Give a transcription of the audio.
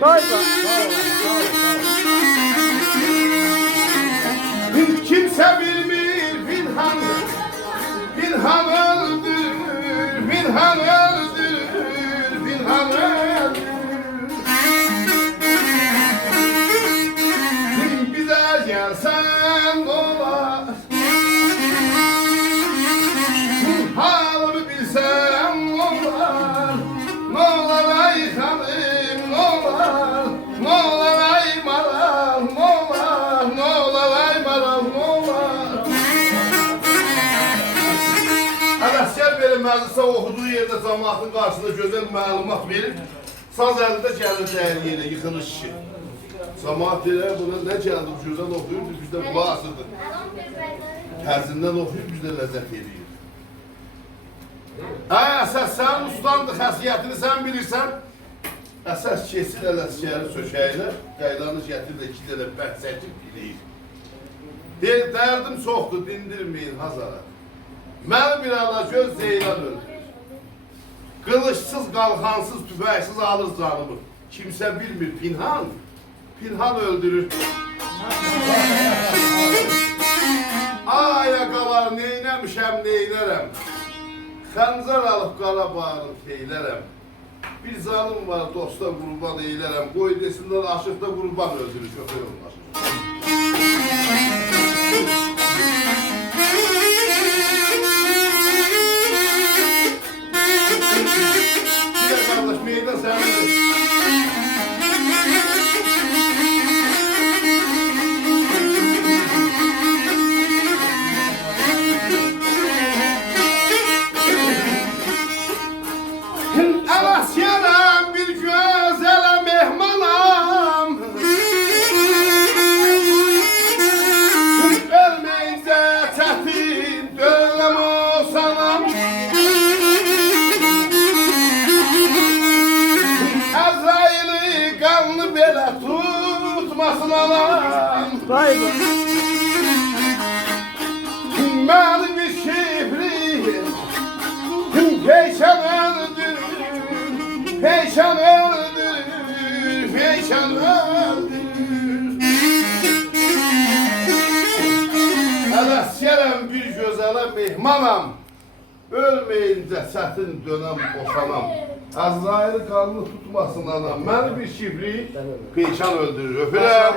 Doyma. Kimse bilmir Pinhan, Pinhan öldür, Pinhan öldür, Pinhan öldür. Bize gelsen olar, halımı bilsem olar, ne olar ay hanım, ne olar, ne olar ay maral, ne olar, ne olar ay maral, ne olar. Ələsgər verir məclisə oxuduğu yerdə cəmaatın qarşısında gözəl məlumat verir. Saz əlində gəlir dəyər yerə, yıxılır kişi. Cəmaat deyir, buna nə gəldi, bu gözəl oxuyur, biz də qulaq asırdı. Tərzindən oxuyur, biz də ləzzət edirik. Əsas sən ustandır, xəsiyyətini sən bilirsən. Əsas kesin ələsgəri sökəylə, qaylanı gətirir, iki dənə bəhs çəkib biləyir. Deyir, dərdim çoxdur, dindirməyin Hazara. Məni bir ala göz Zeylan öldürür. Qılıçsız, qalxansız, tüfəksiz alır canımı. Kimsə bilmir Pinhan, Pinhan öldürür. Aya qalar, neynəmişəm, neynərəm. Xəncər alıb qara bağırım, teylərəm. Bir zalım var, dosta qurban eylərəm. Qoy desinlər, aşıqda qurban öldürür, şoför olmaz. Bir kardeş, meydan sənindir. Alasya'dan bir gözele mehmanam, ölmeyince çetin dönlem olsanam. Azrail'i kanlı bela tutmasın anam. Vay be. Beni bir şifri Peyşan öldür, Peyşan öldür, Peyşan öldür. Ələsgərəm bir gözələ mehmanam, ölməyince sətin dönəm boşanam. Azrail qanını tutmasın anam, məni bir şifri Peyşan öldürür. Öpürəm.